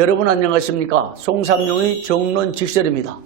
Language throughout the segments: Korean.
여러분 안녕하십니까? 송삼룡의 정론직설입니다.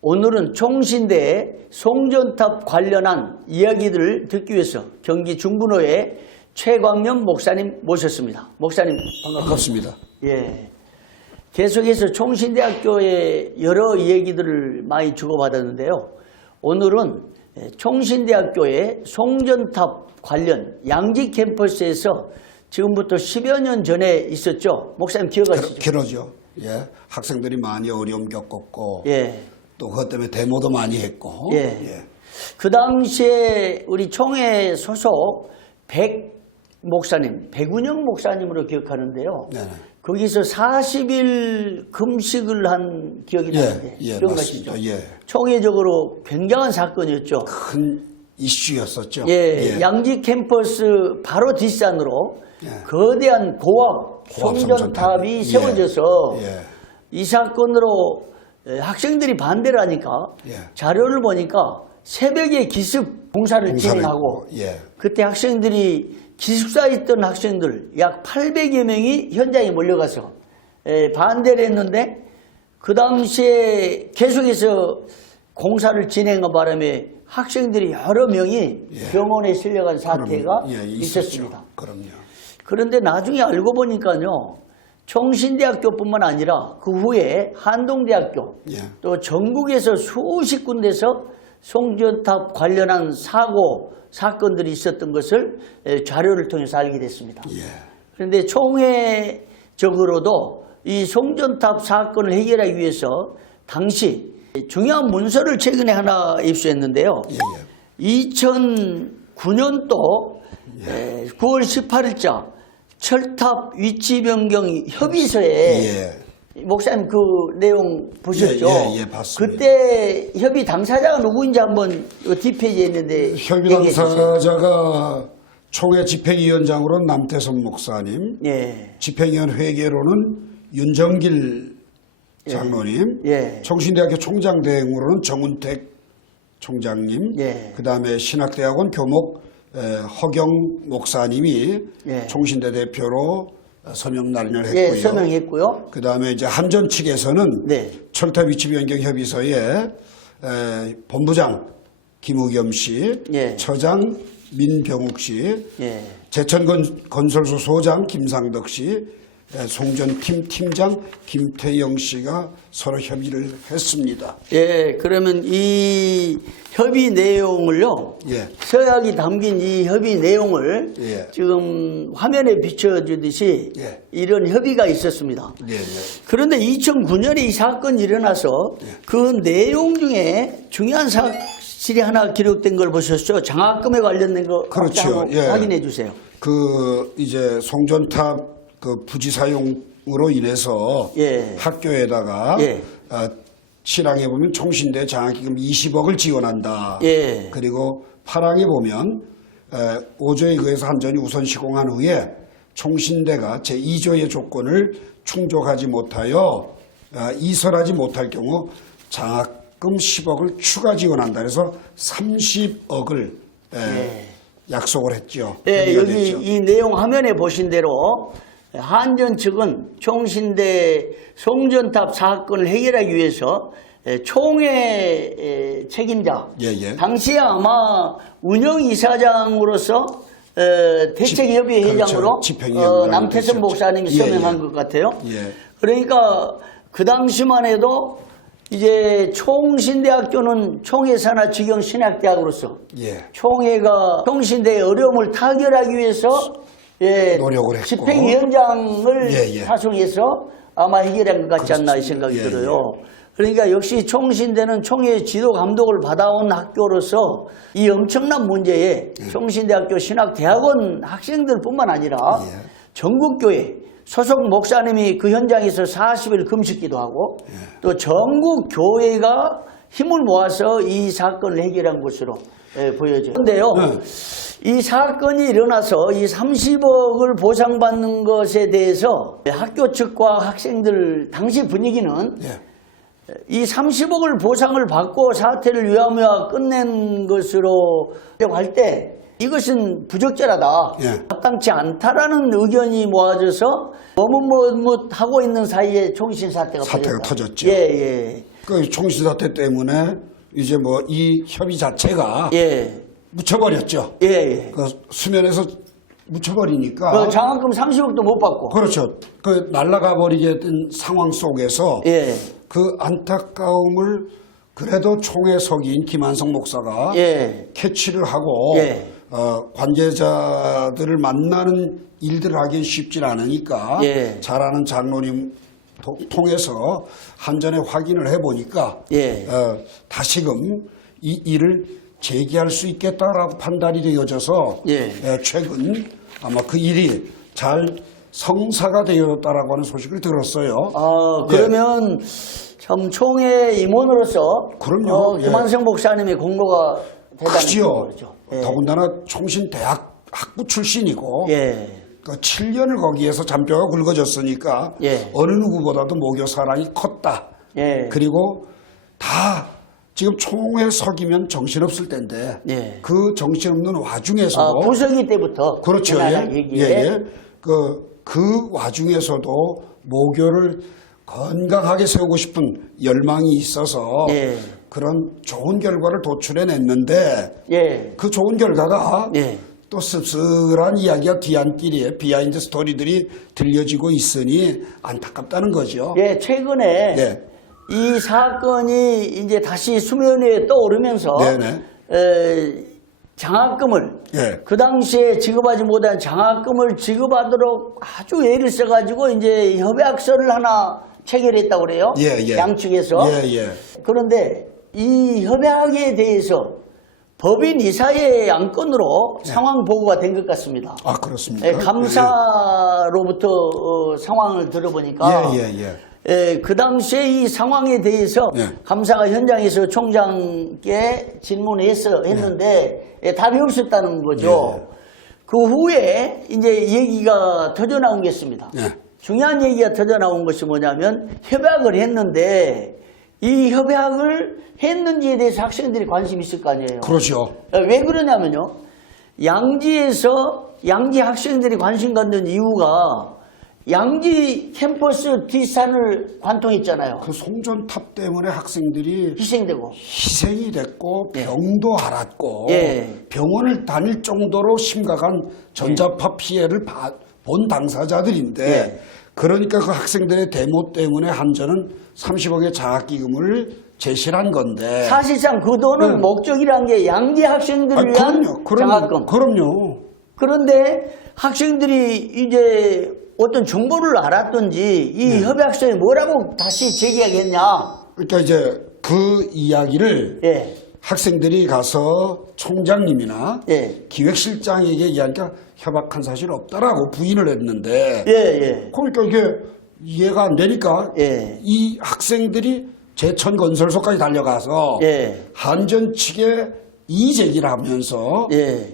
오늘은 총신대의 송전탑 관련한 이야기들을 듣기 위해서 경기 중부노회 최광년 목사님 모셨습니다. 목사님 반갑습니다. 예. 계속해서 총신대학교의 여러 얘기들을 많이 주고받았는데요. 오늘은 총신대학교의 송전탑 관련 양지 캠퍼스에서 지금부터 10여 년 전에 있었죠. 목사님 기억하시죠? 그러죠. 예. 학생들이 많이 어려움 겪었고, 예. 또 그것 때문에 데모도 많이 했고, 예. 예. 그 당시에 우리 총회 소속 백운영 목사님으로 기억하는데요. 네네. 거기서 40일 금식을 한 기억이 나는데 기억나시죠? 예. 총회적으로 굉장한 사건이었죠. 큰 이슈였었죠. 예. 양지 캠퍼스 바로 뒷산으로 거대한 고압 송전탑이 세워져서 이 사건으로 학생들이 반대를 하니까 자료를 보니까 새벽에 기습 공사를 진행하고 그때 학생들이 기숙사에 있던 학생들 약 800여 명이 현장에 몰려가서 반대를 했는데 그 당시에 계속해서 공사를 진행한 바람에 학생들이 여러 명이 병원에 실려간 사태가 있었습니다. 그럼요. 그런데 나중에 알고 보니까요. 총신대학교뿐만 아니라 그 후에 한동대학교 또 전국에서 수십 군데서 송전탑 관련한 사건들이 있었던 것을 자료를 통해서 알게 됐습니다. 그런데 총회적으로도 이 송전탑 사건을 해결하기 위해서 당시 중요한 문서를 최근에 하나 입수했는데요. 2009년도 9월 18일자 철탑 위치 변경 협의서에 목사님 그 내용 보셨죠? 봤습니다. 그때 협의 당사자가 누구인지 한번 뒷페이지에 있는데 협의 당사자가 총회 집행위원장으로는 남태선 목사님, 집행위원 회계로는 윤정길 장로님, 총신대학교 총장대행으로는 정운택 총장님, 그 다음에 신학대학원 교목 허경 목사님이 총신대 대표로 서명 날인을 했고요. 서명했고요. 그 다음에 이제 한전 측에서는 철탑 위치 변경 협의서에 본부장 김우겸 씨, 처장 민병욱 씨, 제천건설소 소장 김상덕 씨, 송전팀 팀장 김태영 씨가 서로 협의를 했습니다. 그러면 이 협의 내용을요, 서약이 담긴 이 협의 내용을 지금 화면에 비춰주듯이 이런 협의가 있었습니다. 그런데 2009년에 이 사건이 일어나서 그 내용 중에 중요한 사실이 하나 기록된 걸 보셨죠? 장학금에 관련된 거 그렇죠. 확인해 주세요. 그 이제 송전탑 그 부지 사용으로 인해서 학교에다가 실항에 보면 총신대 장학기금 20억을 지원한다. 그리고 8항에 보면 5조에 의해서 한전이 우선 시공한 후에 총신대가 제2조의 조건을 충족하지 못하여 이설하지 못할 경우 장학금 10억을 추가 지원한다. 그래서 30억을 약속을 했죠. 여기 이 내용 화면에 보신 대로 한전 측은 총신대 송전탑 사건을 해결하기 위해서 총회 책임자, 당시에 아마 운영이사장으로서 대책협의회장으로 남태선 목사님이 서명한 것 같아요. 그러니까 그 당시만 해도 이제 총신대학교는 총회사나 직영 신학대학으로서 총회가 총신대의 어려움을 타결하기 위해서 노력을 했고 집행위원장을 파송해서 아마 해결한 것 같지 않나 이 생각이 들어요. 그러니까 역시 총신대는 총회 지도 감독을 받아온 학교로서 이 엄청난 문제에 총신대학교 신학대학원 학생들뿐만 아니라 전국교회 소속 목사님이 그 현장에서 40일 금식기도 하고 또 전국 교회가 힘을 모아서 이 사건을 해결한 것으로 보여져요. 그런데요, 이 사건이 일어나서 이 30억을 보상받는 것에 대해서 학교 측과 학생들 당시 분위기는 이 30억을 보상을 받고 사태를 유야무야 끝낸 것으로 할 때 이것은 부적절하다. 예. 합당치 않다라는 의견이 모아져서 머뭇머뭇하고 있는 사이에 총신 사태가 터졌죠. 예, 예. 그 총신 사태 때문에 이제 뭐 이 협의 자체가 예. 묻혀버렸죠. 예, 예. 그 수면에서 묻혀버리니까. 그 장학금 30억도 못 받고. 그렇죠. 그 날아가 버리게 된 상황 속에서 예. 그 안타까움을 그래도 총회 서기인 김한성 목사가 예. 캐치를 하고 예. 관계자들을 만나는 일들을 하긴 쉽진 않으니까 예. 잘 아는 장로님 통해서 한전에 확인을 해보니까 예. 다시금 이 일을 제기할 수 있겠다라고 판단이 되어져서 예. 최근 아마 그 일이 잘 성사가 되었다라고 하는 소식을 들었어요. 그러면 참 총회 임원으로서 그럼요. 김한성 목사님의 공로가 대단히 크지요. 거죠. 예. 더군다나 총신 대학 학부 출신이고 예. 그 7년을 거기에서 잔뼈가 굵어졌으니까 예. 어느 누구보다도 모교 사랑이 컸다. 예. 그리고 다 지금 총회 서기면 정신없을 텐데 예. 그 정신없는 와중에서도 부서기 때부터 그렇죠. 예. 그 와중에서도 모교를 건강하게 세우고 싶은 열망이 있어서 예. 그런 좋은 결과를 도출해냈는데 예. 그 좋은 결과가 예. 또 씁쓸한 이야기가 뒤안길에 비하인드 스토리들이 들려지고 있으니 안타깝다는 거죠. 예, 최근에 예. 이 사건이 이제 다시 수면 위에 떠오르면서 네네. 장학금을 예. 그 당시에 지급하지 못한 장학금을 지급하도록 아주 애를 써가지고 이제 협약서를 하나 체결했다고 그래요. 예. 양측에서. 예. 그런데 이 협약에 대해서 법인 이사의 안건으로 상황 보고가 된 것 같습니다. 아, 그렇습니까? 예, 감사로부터 상황을 들어보니까 그 당시에 이 상황에 대해서 예. 감사가 현장에서 총장께 질문했는데 답이 없었다는 거죠. 그 후에 이제 얘기가 터져나온 게 있습니다. 중요한 얘기가 터져나온 것이 뭐냐면 협약을 했는데 이 협약을 했는지에 대해서 학생들이 관심이 있을 거 아니에요. 그렇죠. 왜 그러냐면요. 양지에서 양지 학생들이 관심 갖는 이유가 양지 캠퍼스 뒷산을 관통했잖아요. 그 송전탑 때문에 학생들이 희생되고. 희생이 됐고 병도 앓았고 예. 병원을 다닐 정도로 심각한 전자파 피해를 본 당사자들인데 그러니까 그 학생들의 데모 때문에 한전은 30억의 장학기금을 제시한 건데 사실상 그 돈은 목적이란 게 양지 학생들을 위한 장학금. 그럼요. 그런데 학생들이 이제 어떤 정보를 알았던지 이 협약서에 뭐라고 다시 제기하겠냐. 그러니까 이제 그 이야기를 학생들이 가서 총장님이나 기획실장에게 이야기하니까 협약한 사실 없다라고 부인을 했는데 그러니까 이게 이해가 안 되니까 이 학생들이 제천건설소까지 달려가서 한전 측에 이의제기를 하면서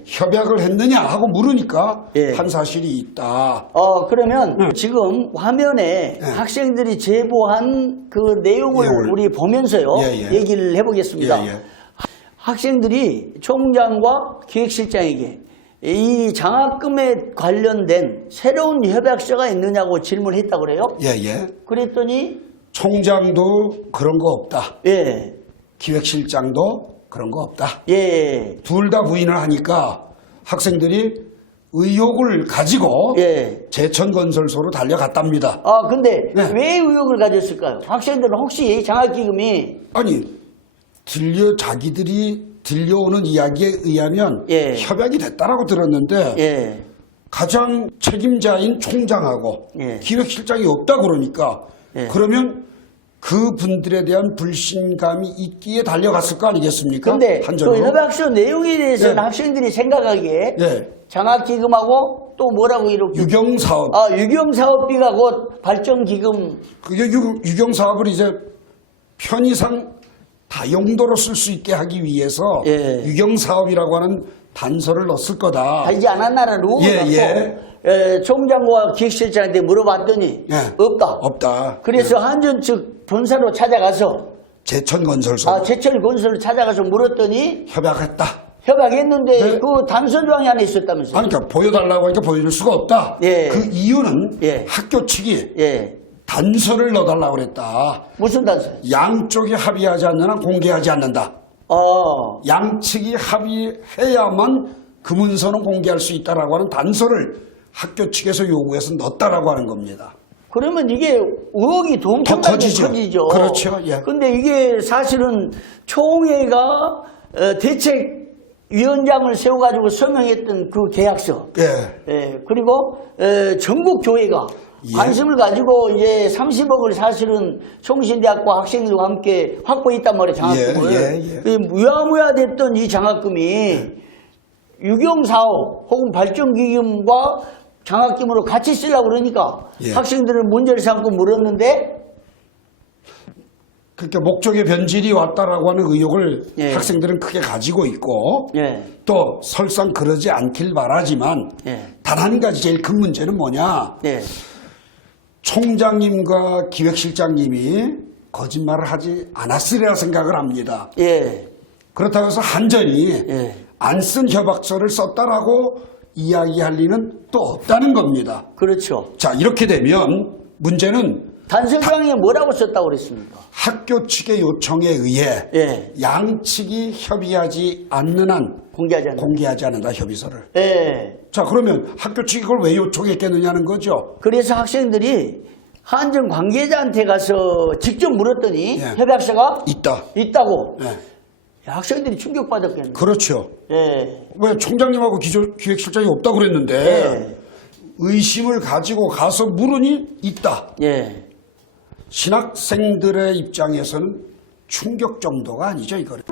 협약을 했느냐 하고 물으니까 한 사실이 있다. 그러면 지금 화면에 학생들이 제보한 그 내용을 우리 보면서요 얘기를 해보겠습니다. 학생들이 총장과 기획실장에게 이 장학금에 관련된 새로운 협약서가 있느냐고 질문했다고 그래요. 그랬더니 총장도 그런 거 없다. 기획실장도 그런 거 없다. 둘 다 부인을 하니까 학생들이 의혹을 가지고 제천건설소로 달려갔답니다. 근데 왜 의혹을 가졌을까요? 학생들은 혹시 장학기금이 자기들이 들려오는 이야기에 의하면 협약이 됐다라고 들었는데 가장 책임자인 총장하고 기획실장이 없다 그러니까 그러면 그분들에 대한 불신감이 있기에 달려갔을 거 아니겠습니까? 근데 그 협약서 내용에 대해서는 학생들이 생각하기에 장학기금하고 또 뭐라고 이렇게 유경사업. 유경사업비가 곧 발전기금. 그게 유경사업을 이제 편의상 다용도로 쓸 수 있게 하기 위해서 유경사업이라고 하는 단서를 넣었을 거다. 알지 않았나라는 의혹을 갖고 총장과 기획실장한테 물어봤더니 없다. 그래서 한전 측 본사로 찾아가서 제천건설소. 제천건설을 찾아가서 물었더니 협약했다. 협약했는데 네. 그 단서 조항이 안에 있었다면서요? 아니, 그러니까 보여달라고 하니까 보여줄 수가 없다. 예. 그 이유는 예. 학교 측이 예. 단서를 넣어달라고 그랬다. 무슨 단서요? 양쪽이 합의하지 않는 한 공개하지 않는다. 양측이 합의해야만 그 문서는 공개할 수 있다라고 하는 단서를 학교 측에서 요구해서 넣었다라고 하는 겁니다. 그러면 이게 의혹이 더 엄청나게 커지죠. 커지죠. 그렇죠. 예. 근데 이게 사실은 총회가 대책위원장을 세워가지고 서명했던 그 계약서. 예. 예, 그리고 전국 교회가 예. 관심을 가지고 이제 30억을 사실은 총신대학과 학생들과 함께 확보했단 말이에요, 장학금을. 예. 무야무야 됐던 이 장학금이 유경사업 혹은 발전기금과 장학금으로 같이 쓰려고 그러니까 예. 학생들은 문제를 삼고 물었는데 그러니까 목적의 변질이 왔다라고 하는 의혹을 예. 학생들은 크게 가지고 있고 예. 또 설상 그러지 않길 바라지만 예. 단 한 가지 제일 큰 문제는 뭐냐. 예. 총장님과 기획실장님이 거짓말을 하지 않았으리라 생각을 합니다. 예. 그렇다고 해서 한전이 예. 안 쓴 협약서를 썼다라고 이야기할 리는 또 없다는 겁니다. 그렇죠. 자, 이렇게 되면 문제는 단서조항에 뭐라고 썼다고 그랬습니까? 학교 측의 요청에 의해 예. 양측이 협의하지 않는 한 공개하지 않는. 공개하지 않는다, 협의서를. 예. 자, 그러면 학교 측이 그걸 왜 요청했겠느냐는 거죠. 그래서 학생들이 한전 관계자한테 가서 직접 물었더니 예. 협약서가 있다. 있다고. 예. 야, 학생들이 충격받았겠네. 그렇죠. 예. 왜 총장님하고 기획실장이 없다고 그랬는데 예. 의심을 가지고 가서 물으니 있다. 예. 신학생들의 입장에서는 충격 정도가 아니죠, 이거는.